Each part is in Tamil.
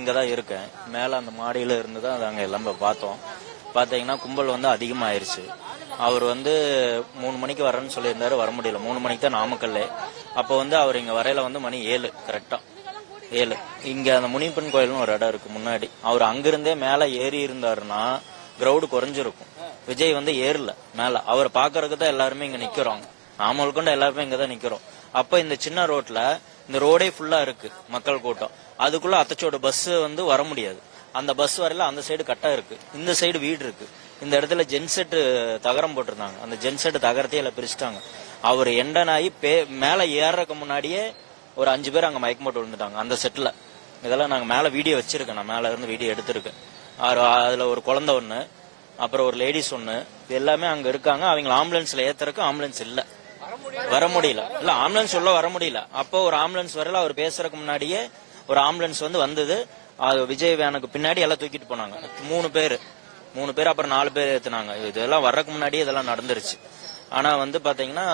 இங்கே தான் இருக்கேன். மேலே அந்த மாடியில் இருந்து தான் அங்கே எல்லாம் பார்த்தோம். பார்த்தீங்கன்னா கும்பல் வந்து அதிகமாயிருச்சு. அவர் வந்து 3 மணிக்கு வரேன்னு சொல்லியிருந்தாரு, வர முடியல. 3 மணிக்கு தான் நாமக்கல்ல. அப்போ வந்து அவர் இங்கே வரையில வந்து மணி 7 கரெக்டாக 7. இங்கே அந்த முனிப்பன் கோயில்னு ஒரு இடம் இருக்கு முன்னாடி. அவர் அங்கிருந்தே மேலே ஏறி இருந்தாருன்னா கிரௌடு குறைஞ்சிருக்கும். விஜய் வந்து ஏறல மேலே. அவர் பார்க்கறதுக்கு தான் எல்லாருமே இங்கே நிற்கிறோம். நாமல் கொண்டு எல்லாருமே இங்கே தான் நிற்கிறோம். அப்போ இந்த சின்ன ரோட்ல இந்த ரோடே ஃபுல்லா இருக்கு மக்கள் கூட்டம். அதுக்குள்ள அத்தச்சோட பஸ் வந்து வர முடியாது. அந்த பஸ் வரல. அந்த சைடு கட்டா இருக்கு, இந்த சைடு வீடு இருக்கு. இந்த இடத்துல ஜென்செட் தகரம் போட்டிருந்தாங்க. அந்த ஜென்செட் தகரத்தையே எல்லாம் பிரிச்சுட்டாங்க. அவர் எண்டனாயி மேல ஏறக்கு முன்னாடியே ஒரு 5 பேர் அங்க மயக்கம் போட்டு விழுந்துட்டாங்க அந்த செட்ல. இதெல்லாம் நாங்க மேல வீடியோ வச்சிருக்கேன். நான் மேல இருந்து வீடியோ எடுத்திருக்கேன். அதுல ஒரு குழந்தை ஒண்ணு, அப்புறம் ஒரு லேடிஸ் ஒண்ணு, இது எல்லாமே அங்க இருக்காங்க. அவங்க ஆம்புலன்ஸ்ல ஏத்துறதுக்கு ஆம்புலன்ஸ் இல்ல, வர முடியல. இல்ல ஆம்புலன்ஸ் உள்ள வர முடியல. அப்போ ஒரு ஆம்புலன்ஸ் வரல. அவர் பேசுறதுக்கு முன்னாடியே ஒரு ஆம்புலன்ஸ் வந்து வந்தது. அது விஜய் வேனுக்கு பின்னாடி எல்லாம் தூக்கிட்டு போனாங்க. 3 பேர், அப்புறம் 4 பேர் ஏத்துனாங்க. இதெல்லாம் வர்றதுக்கு முன்னாடியே இதெல்லாம் நடந்துருச்சு. ஆனா வந்து பாத்தீங்கன்னா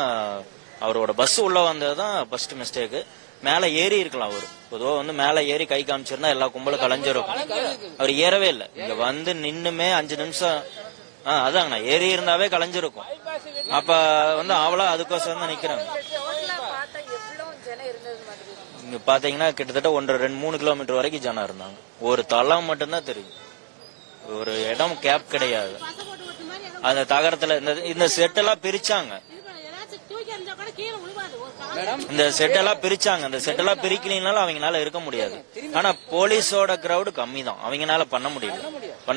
அவரோட பஸ் உள்ள வந்ததுதான் ஃபர்ஸ்ட் மிஸ்டேக். மேல ஏறி இருக்கலாம். அவரு பொதுவா வந்து மேல ஏறி கை காமிச்சிருந்தா எல்லா கும்பலும் கலைஞ்சிருக்கும். அவர் ஏறவே இல்லை. இங்க வந்து நின்னுமே 5 நிமிஷம் அதாங்கண்ணா ஏறி இருந்தாவே கலைஞ்சிருக்கும். அப்ப வந்து அவளா அதுக்கோசரம் தான் நிக்கிறாங்க. இங்க பாத்தீங்கன்னா கிட்டத்தட்ட 1.5-3 கிலோமீட்டர் வரைக்கும் ஜனம் இருந்தாங்க. ஒரு தளம் மட்டும்தான் தெரியும், ஒரு இடம் கேப் கிடையாது. அந்த தகரத்துல இந்த செட்டெல்லாம் பிரிச்சாங்க. இந்த செட்டெல்லாம் பிரிச்சாங்க. அந்த செட்டெல்லாம் பிரிக்கலினாலும் அவங்களால இருக்க முடியாது. ஆனா போலீஸோட கிரௌடு கம்மி தான். அவங்கனால பண்ண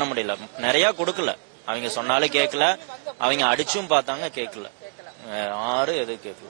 முடியல. நிறைய கொடுக்கல. அவங்க சொன்னாலும் கேட்கல. அவங்க அடிச்சும் பார்த்தாங்க, கேட்கல. யாரும் எதுவும் கேட்கல.